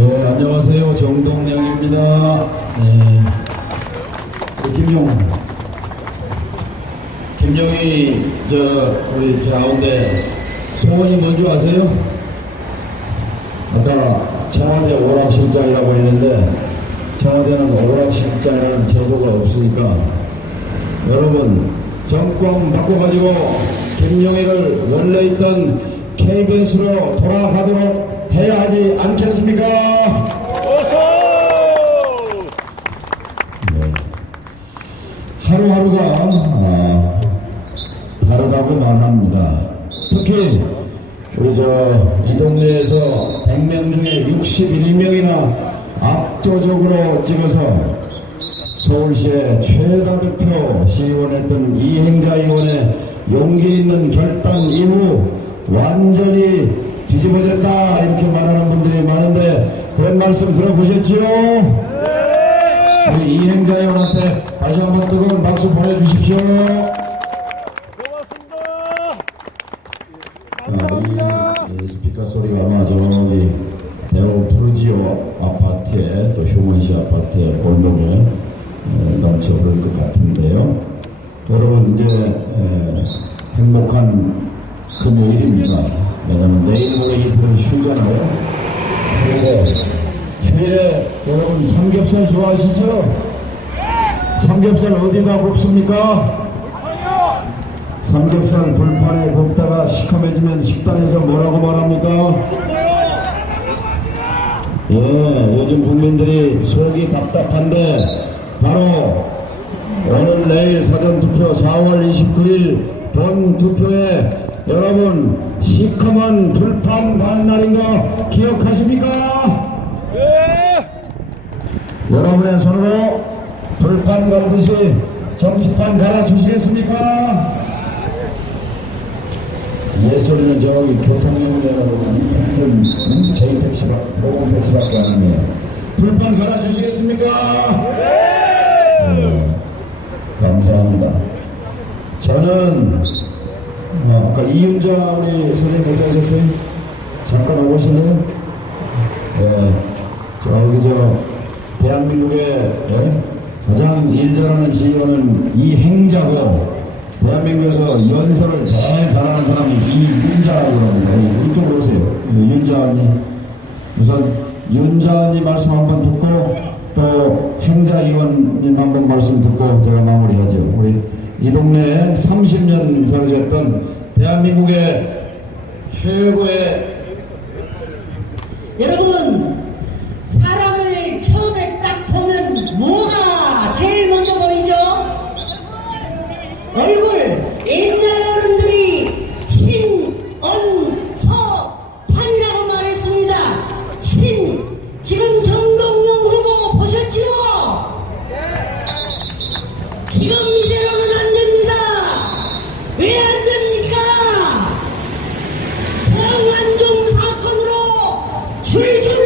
네, 안녕하세요. 정동량입니다. 네. 김용희, 우리 가운데 소원이 뭔지 아세요? 아까 청와대 오락실장이라고 했는데, 청와대는 오락실장이라는 제도가 없으니까, 여러분, 정권 바꿔가지고 김용희를 원래 있던 KBS로 돌아가도록 해야 하지 않겠습니까? 네. 하루하루가 다르다고 말합니다. 특히 우리 이 동네에서 100명 중에 61명이나 압도적으로 찍어서 서울시의 최다 득표 시의원했던 이행자 의원의 용기 있는 결단 이후 완전히 뒤집어졌다 이렇게 말하는 분들이 많은데 그런 말씀 들어보셨지요? 우리 이행자 의원한테 다시 한번 뜨거운 박수 보내주십시오. 감사합니다. 이 스피커 소리가 아마 저기 대우 푸르지오 아파트에 또 휴먼시 아파트의 골목에 넘쳐 흐를 것 같은데요. 여러분 이제 행복한 금요일입니다. 왜냐면 내일 모레 이틀은 쉬잖아요. 그리고 휴일에 여러분 삼겹살 좋아하시죠? 삼겹살 어디다 굽습니까? 삼겹살 불판에 굽다가 시커매지면 식당에서 뭐라고 말합니까? 예, 요즘 국민들이 속이 답답한데 바로 오늘 내일 사전투표 4월 29일 본 투표에 여러분 시커먼 불판 반날인 거 기억하십니까? 여러분의 손으로 불판 갈듯이 정치판 갈아주시겠습니까? 예소리는 저기 교통용으로 개인 택시가 보험 택시밖에 안 하네요. 불판 갈아주시겠습니까? 감사합니다. 저는 아까 이윤자 우리 선생님 어디 하셨어요? 잠깐 오실래요? 네, 저기 대한민국의 가장 일 잘하는 시의원은 이행자고 대한민국에서 연설을 제일 잘하는 사람이 이윤자라고 합니다. 이쪽으로 오세요. 윤자님 우선 윤자님 말씀 한번 듣고 또 행자위원님 한번 말씀 듣고 제가 마무리하죠. 우리 이 동네에 30년 살아셨던 대한민국의 최고의 여러분, 사람을 처음에 딱 보면 뭐가 제일 먼저 보이죠? 얼굴. 옛날 어른들이 신언서판이라고 말했습니다. 지금 정동영 후보 보셨지요? 지금 이대로는 안 됩니다. 왜 안 됩니까? 성완종 사건으로 줄줄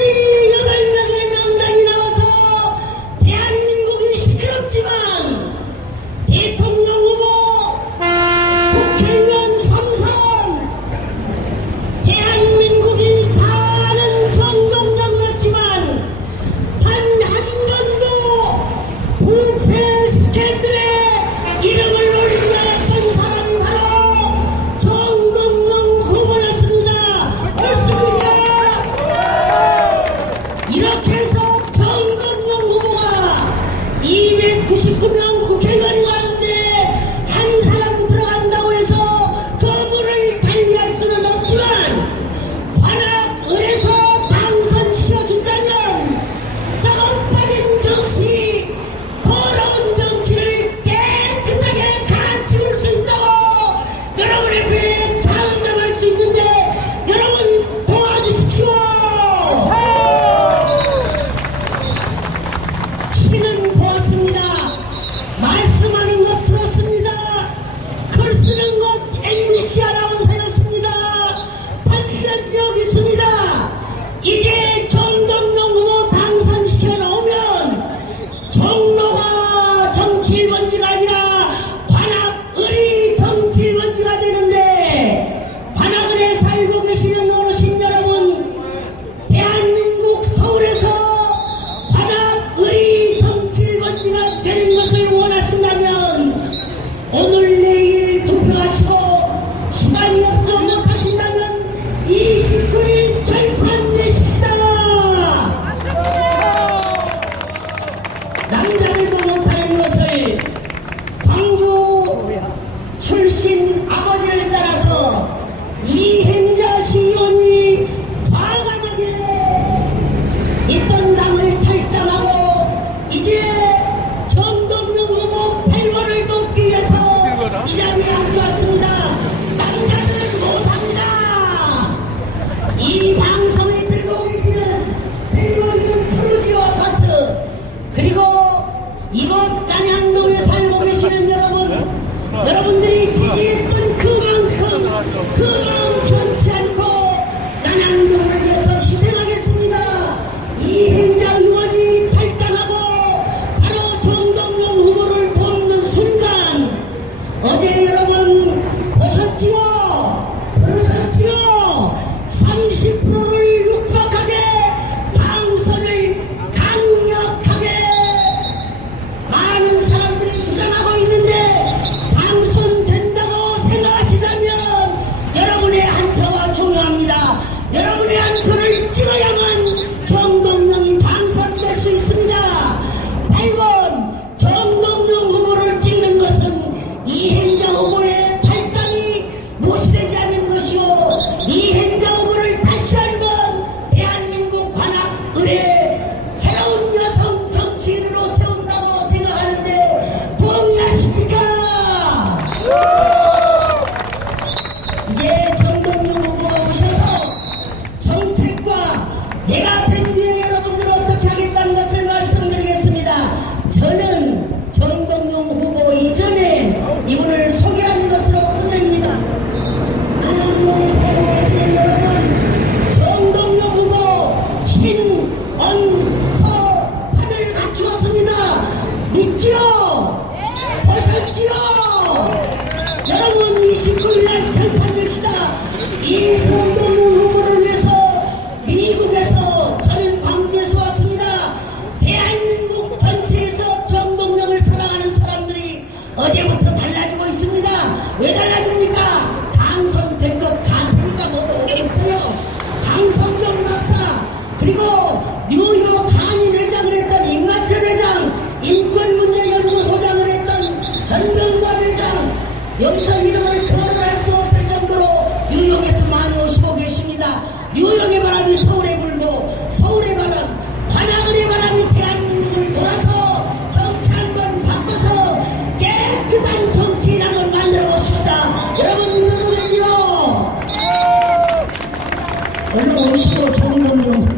얼른 오시고 정동영.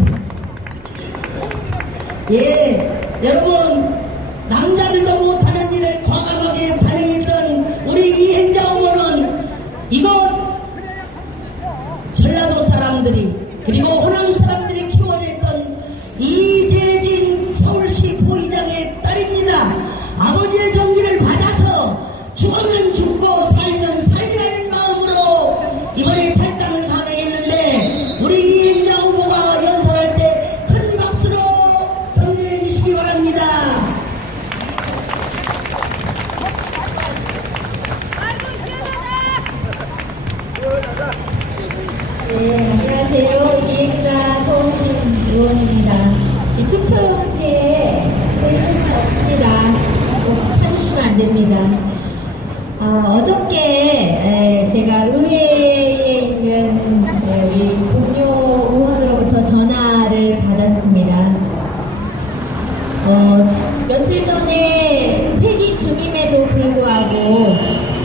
예, 여러분 남자들도 못하는 일을 과감하게 반응했던 우리 이행자 후보는 이곳 전라도 사람들이 그리고 호남 사람들이 키워냈던 이재진 서울시 부의장의 딸입니다. 아버지의 정기를 받아서 죽으면 죽고 살면 살리라는 마음으로 이번에 탈당을 감행했는데 우리 이행자 후보가 연설할 때 큰 박수로 격려해 주시기 바랍니다. 네, 안녕하세요. 이행자 서울시 의원입니다. 이 투표용지에 글은 없습니다. 찾으시면 안 됩니다. 어저께 제가 의회에 있는 우리 동료 의원으로부터 전화를 받았습니다. 며칠 전에 회기 중임에도 불구하고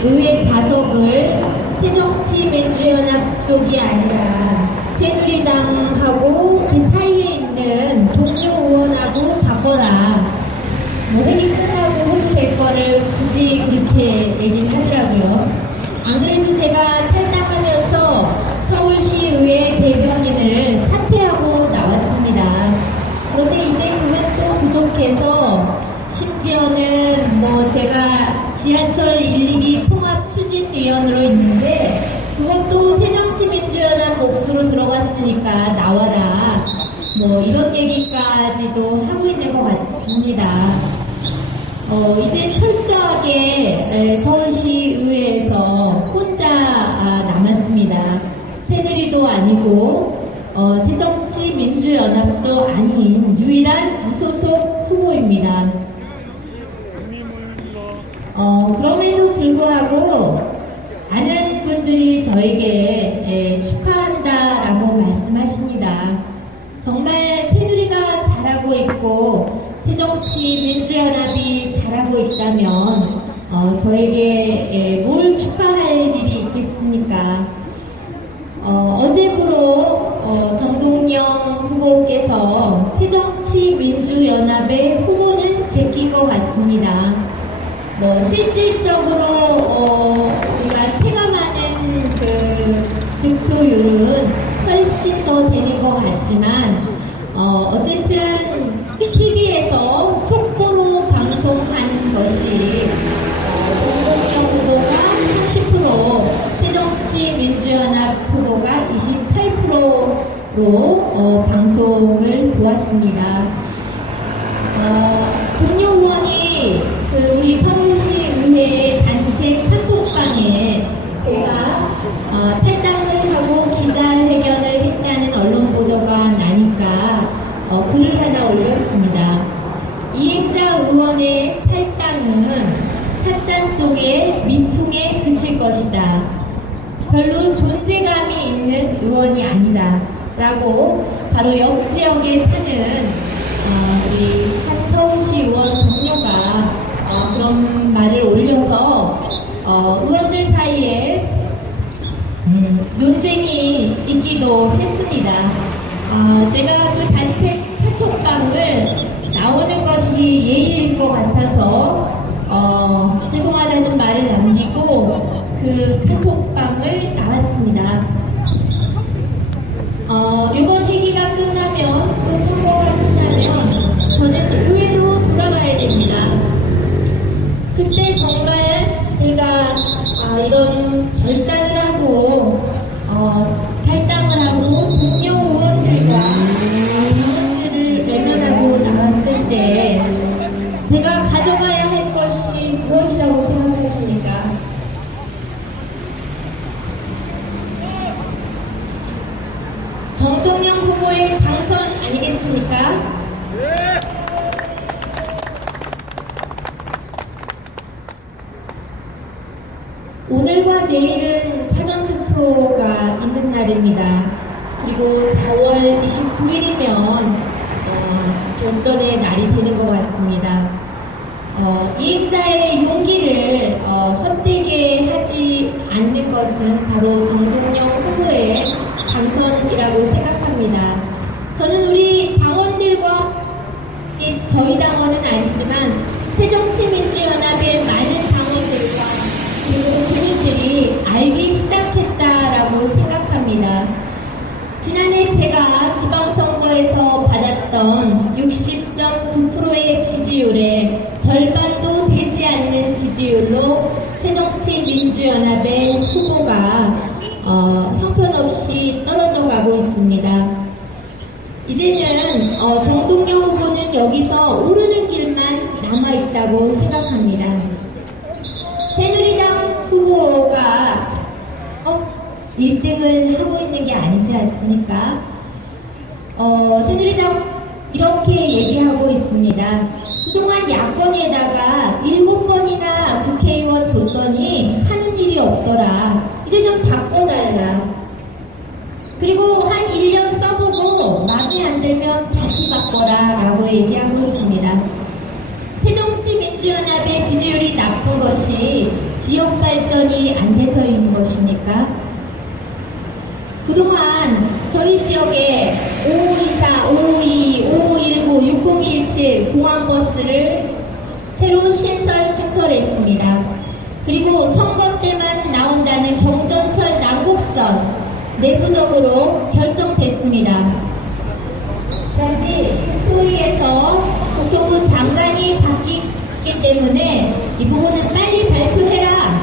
의회 좌석을 새정치민주연합 쪽이 아니라 새누리당하고 그 사이에 있는 동료 의원하고 바꿔라. 회기 끝나고 해도 될 거를 굳이 그렇게 얘기를 하더라고요. 안 그래도 제가 탈당하면서 서울시의회 대변인을 사퇴하고 나왔습니다. 그런데 이제 그건 또 부족해서 심지어는 제가 지하철 112 통합추진위원으로 있는데 그것도 새정치민주연합 몫으로 들어갔으니까 나와라. 이런 얘기까지도 하고 있는 것 같습니다. 이제 철저하게 서울시의회에서 혼자 남았습니다. 새누리도 아니고 새정치민주연합도 아닌 유일한 무소속 후보입니다. 그럼에도 불구하고 많은 분들이 저에게 축하한다라고 말씀하십니다. 정말 새누리가 잘하고 있고 새정치민주연합이 잘하고 있다면 저에게 뭘 축하할 일이 있겠습니까? 어제부로 정동영 후보께서 새정치민주연합의 후보는 제낀 것 같습니다. 실질적으로 우리가 체감하는 그 득표율은 훨씬 더 되는 것 같지만 어쨌든 TV에서 속보로 방송한 것이 정동영 후보가 30%, 새정치민주연합 후보가 28%로 방송을 보았습니다. 동료 의원이 우리 서울시 의회 단체 카톡방에 제가 탈당을 하고 기자회견을 했다는 언론 보도가 나니까 글을 하나 올렸습니다. 이행자 의원의 탈당은 찻잔 속의 민풍에 그칠 것이다. 별로 존재감이 있는 의원이 아니다. 라고 바로 옆 지역에 사는 우리 한 서울시 의원 동료가 그런 말을 올려서 의원들 사이에 논쟁이 있기도 했습니다. 제가 그 단체 카톡방을 나오는 것이 예의일 것 같아서 죄송하다는 말을 남기고 그 카톡방을 나왔습니다. 이번 회기가 끝나면 또 선거가 끝나면 저는 의회로 돌아가야 됩니다. 그때 정말 제가 이런 결단을 하고 탈당을 하고 동료 의원들과 당원들을 외면하고 나왔을 때 제가 가져가야 할 것이 무엇이라고 생각하십니까? 정동영 후보의 당선 아니겠습니까? 오늘과 내일은 사전투표가 있는 날입니다. 그리고 4월 29일이면 결전의 날이 되는 것 같습니다. 이행자의 용기를 헛되게 하지 않는 것은 바로 정동영 후보의 당선이라고 생각합니다. 지난해 제가 지방선거에서 받았던 60.9%의 지지율에 절반도 되지 않는 지지율로 새정치민주연합의 후보가 형편없이 떨어져 가고 있습니다. 이제는 정동영 후보는 여기서 오르는 길만 남아있다고 생각합니다. 새누리당 후보가 1등을 하고 있는 게 아니지 않습니까? 새누리당 이렇게 얘기하고 있습니다. 그동안 야권에다가 7번이나 국회의원 줬더니 하는 일이 없더라. 이제 좀 바꿔달라. 그리고 한 1년 써보고 마음에 안 들면 다시 바꿔라 라고 얘기하고 있습니다. 새정치민주연합의 지지율이 나쁜 것이 지역 발전이 안 돼서인 것입니까? 그동안 저희 지역에 5524, 5522, 5519, 6017 공항버스를 새로 증설했습니다. 그리고 선거 때만 나온다는 경전철 남곡선 내부적으로 결정됐습니다. 단지 소위에서 국토부 장관이 바뀌기 때문에 이 부분은 빨리 발표해라.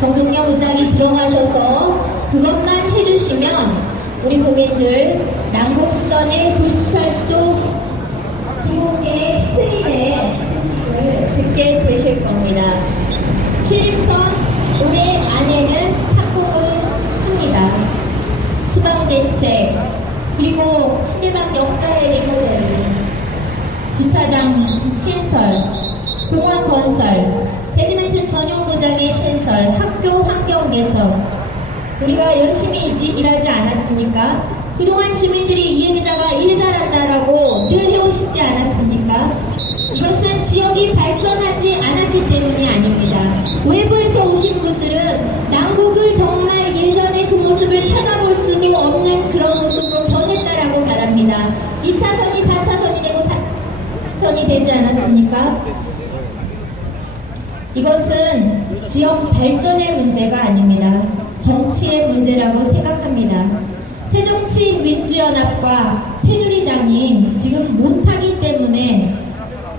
정동영 의장이 들어가셔서 그것만 해주시면 우리 국민들 남곡선의 도시철도 기록의 승인의 소식을 듣게 되실 겁니다. 신림선 올해 안에는 착공을 합니다. 수방대책, 그리고 신대방 역사의 리모델, 주차장 신설, 공원 건설, 배드민턴 전용구장의 신설, 학교 환경 개선, 우리가 열심히 일하지 않았습니까? 그동안 주민들이 이 얘기다가 일 잘한다라고 늘 해오시지 않았습니까? 이것은 지역이 발전하지 않았기 때문이 아닙니다. 외부에서 오신 분들은 남국을 정말 예전의 그 모습을 찾아볼 수는 없는 그런 모습으로 변했다라고 말합니다. 2차선이 4차선이 되고 3차선이 되지 않았습니까? 이것은 지역 발전의 문제가 아닙니다. 정치의 문제라고 생각합니다. 새정치민주연합과 새누리당이 지금 못하기 때문에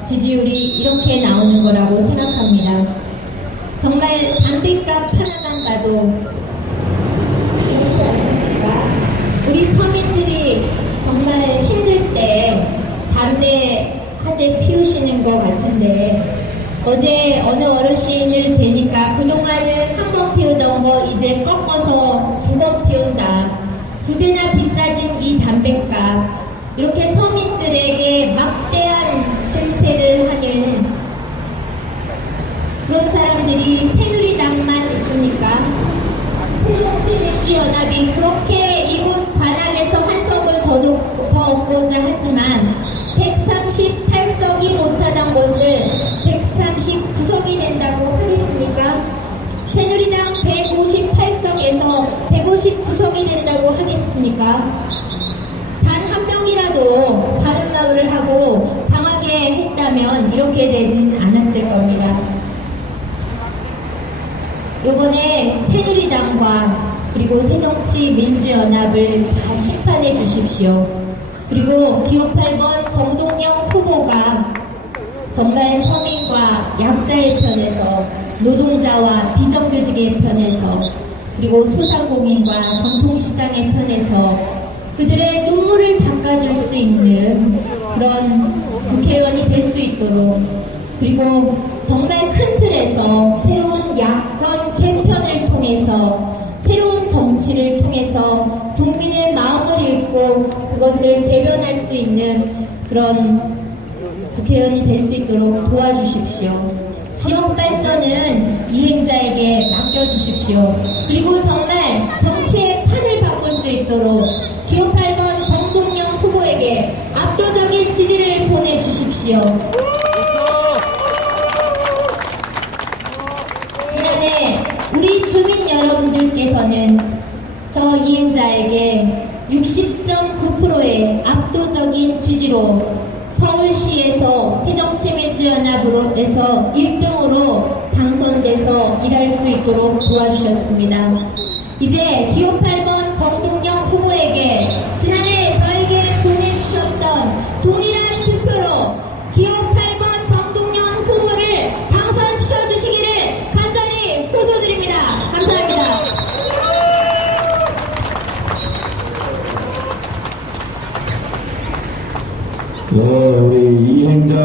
지지율이 이렇게 나오는 거라고 생각합니다. 정말 담배값 하나만 봐도 우리 서민들이 정말 힘들 때 담배 한 대 피우시는 것 같은데 어제 어느 어르신을 뵈니까 그동안은 한 번 피우던 거 이제 꺾어서 2번 피운다. 2배나 비싸진 이 담배값. 이렇게 서민들에게 막대한 증세를 하는 그런 사람들이 새누리당만 있습니까? 새정치민주연합이 그렇게 이곳 관악에서 한 석을 더 얻고자 하지만 138석이 못하던 것을 139석이 된다고 하겠습니까? 새누리당 158석에서 159석이 된다고 하겠습니까? 단 한 명이라도 바른마을을 하고 강하게 했다면 이렇게 되진 않았을 겁니다. 이번에 새누리당과 그리고 새정치민주연합을 다 심판해 주십시오. 그리고 기호 8번 정동영 후보가 정말 서민과 약자의 편에서 노동자와 비정규직의 편에서 그리고 소상공인과 전통시장의 편에서 그들의 눈물을 닦아줄 수 있는 그런 국회의원이 될 수 있도록 그리고 정말 큰 틀에서 새로운 야권 개편을 통해서 새로운 정치를 통해서 국민의 마음을 읽고 그것을 대변할 수 있는 그런 국회의원이 될 수 있도록 도와주십시오. 지역 발전은 이행자에게 맡겨주십시오. 그리고 정말 정치의 판을 바꿀 수 있도록 기호 8번 정동영 후보에게 압도적인 지지를 보내주십시오. 지난해 우리 주민 여러분들께서는 저 이행자에게 60.9%의 압도적인 지지로 서울시에서 새정치민주연합으로에서 1등으로 당선돼서 일할 수 있도록 도와주셨습니다. 이제 기호 8번 정동영 후보에게 우리 이행자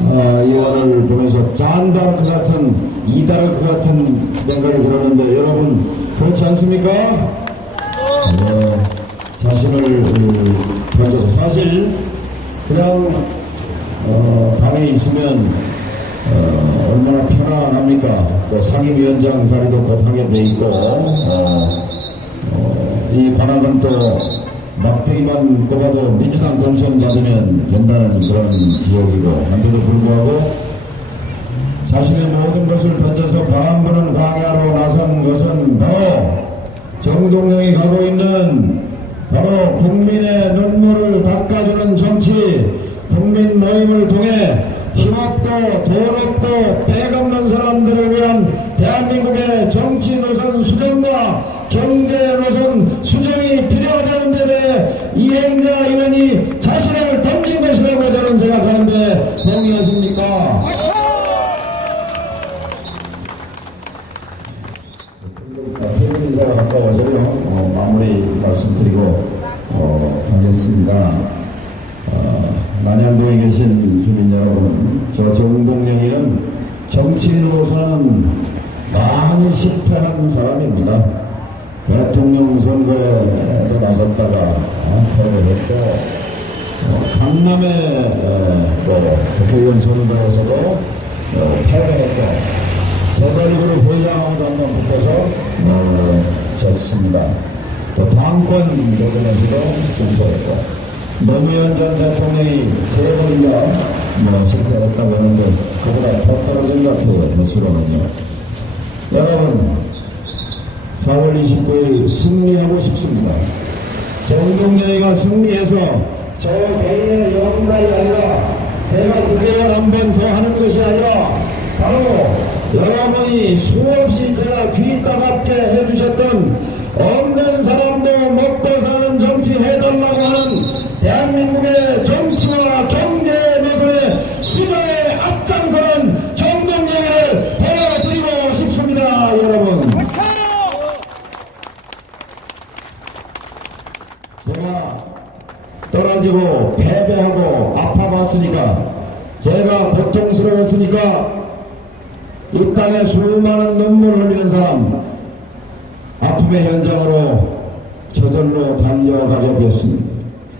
의원을 보면서 잔다르크 같은 이다르크 같은 생각이 들었는데 여러분 그렇지 않습니까? 자신을 던져서 사실 그냥 방에 있으면 얼마나 편안합니까? 또 상임위원장 자리도 곧 하게 돼 있고 이 관악은 또 막대기만 꼽아도 민주당 공천 받으면 된다는 그런 지역이고 한데도 불구하고 자신의 모든 것을 던져서 강한 분을 강야로 나선 것은 바로 정동영이 가고 있는 바로 국민의 눈물을 닦아주는 정치, 국민 모임을 통해 힘없고 돈 없고 빼없는 사람들을 위한 대한민국의 정치 노선 수정과 경제 노선 수정이 필요하다는 데 대해 이행자 의원이 자신을 던진 것이라고 저는 생각하는데 동의하십니까? 퇴근 인사가 가까워서요. 마무리 말씀드리고 하겠습니다. 난양도에 계신 주민 여러분, 저 정동영이는 정치인으로서는 많이 실패한 사람입니다. 대통령 선거에도 나섰다가 패배했고 강남의 또 국회의원 선거에서도 패배했고 제자리으로 회장하고도 한번 붙어서 졌습니다. 또 당권 도전에서도 승소했고 노무현 전 대통령이 3번이나 실패했다고 하는데 그보다 더 떨어진 것 같아요. 멋으로는요. 여러분 4월 29일 승리하고 싶습니다. 정동영이가 승리해서 저 개인의 영광이 아니라 제가 국회의원 한 번 더 하는 것이 아니라 바로 여러분이 수없이 제가 귀 따갑게 해주셨던 없는 사람도 먹고 사는 정치 해달라고 하는 대한민국의 정치와 경제 노선의 수정에 앞장서는 정동영을 보여드리고 싶습니다. 여러분 제가 떨어지고 패배하고 아파봤으니까 제가 고통스러웠으니까 이 땅에 수많은 눈물 흘리는 사람 아픔의 현장으로 저절로 달려가게 되었습니다.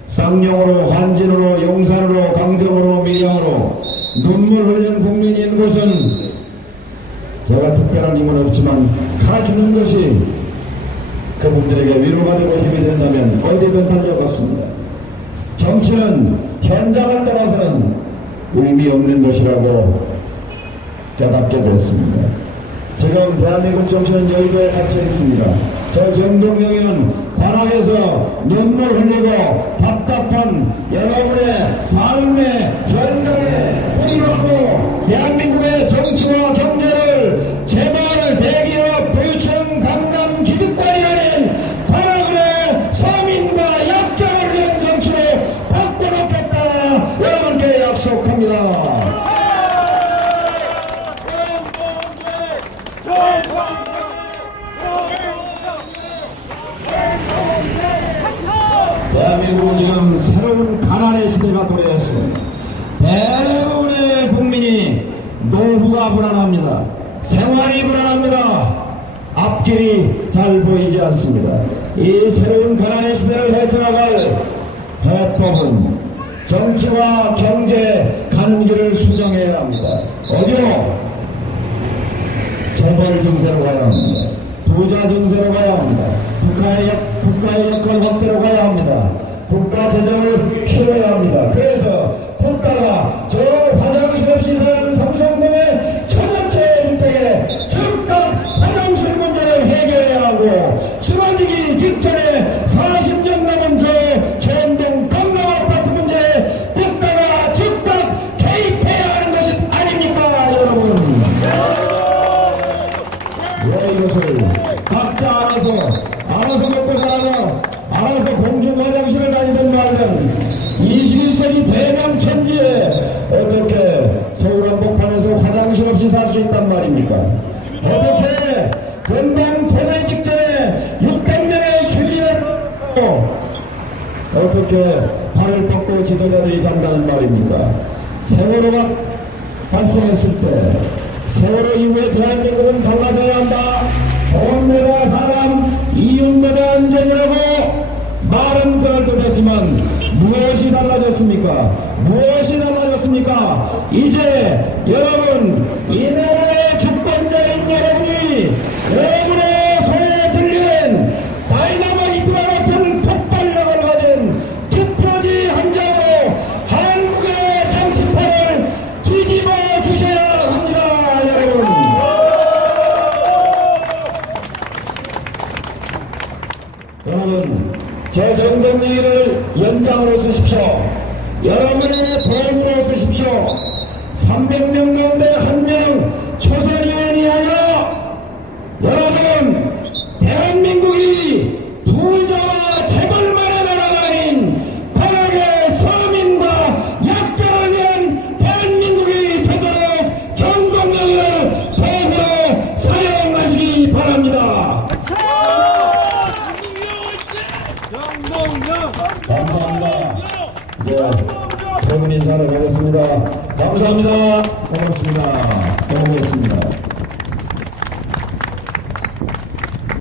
쌍용으로 환진으로 용산으로 강정으로 밀양으로 눈물 흘리는 국민이 있는 곳은 제가 특별한 힘은 없지만 가주는 것이 그분들에게 위로가 되고 힘이 된다면 어디든 달려갔습니다. 정치는 현장을 떠나서는 의미 없는 것이라고 깨닫게 됐습니다. 지금 대한민국 정치는 여의도에 갇혀 있습니다. 저 정동영은 관악에서 눈물 흘리고 답답한 여러분의 삶의 현장에 보이고 대한민국의 정치와 경제를 재벌 대기업 부유층 강남 기득권이 아닌 관악의 서민과 약자를 위한 정치로 바꿔놓겠다 여러분께 약속합니다. 대한민국은 지금 새로운 가난의 시대가 도래했습니다. 대부분의 국민이 노후가 불안합니다. 생활이 불안합니다. 앞길이 잘 보이지 않습니다. 이 새로운 가난의 시대를 헤쳐나갈 해법은 정치와 경제 가는 길을 수정해야 합니다. 어디로? 재벌 정세로 가야 합니다. 부자 정세로 가야 합니다. 국가의 여건 확대로 가야 합니다. 국가 재정을 키워야 합니다. 그래서 국가가 저 화장실 없이 사는 삼성동의 천연체 주택에 즉각 화장실 문제를 해결해야 하고 쓰러지기 직전에 40년 남은 저 전동 건강 아파트 문제에 국가가 즉각 개입해야 하는 것이 아닙니까 여러분. 왜 이것을 각자 알아서 먹고 살아라 알아서 공중 화장실을 다니든 말든 21세기 대명천지에 어떻게 서울 한복판에서 화장실 없이 살 수 있단 말입니까? 어떻게 금방 도내 직전에 600명의 주민을 어떻게 발을 뻗고 지도자들이 잔다는 말입니까? 세월호가 발생했을 때 세월호 이후에 대한민국은 달라져야 한다. 돈보다 사람, 이윤보다 안전이라고 말은 그럴 듯했지만 무엇이 달라졌습니까? 무엇이 달라졌습니까? 이제 여러분, 이 나라의 주권자인 여러분의 손에 들린 다이나마이트와 같은 폭발력을 가진 투표지 한 장으로 한국의 정치판을 뒤집어 주셔야 합니다, 여러분. 여러분, 저 정정리를 연장으로 쓰십시오. 여러분의 도움으로 쓰십시오. 300명 가운데 1명 초선의원이 아니라 여러분, 대한민국이 부자와 재벌만의 나라가 아닌 관악의 서민과 약자를 위한 대한민국이 되도록 정동력을 도움으로 사용하시기 바랍니다. 감사합니다. 이제 퇴근 인사를 하겠습니다. 감사합니다. 고맙습니다. 고맙습니다.